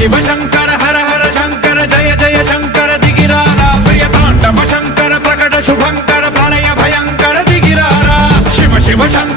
शिव शंकर हर हर शंकर जय जय शंकर दिगिरारा प्रिय तांडव शंकर प्रकट शुभंकर प्रलय भयंकर दिगिरारा शिव शिव शंकर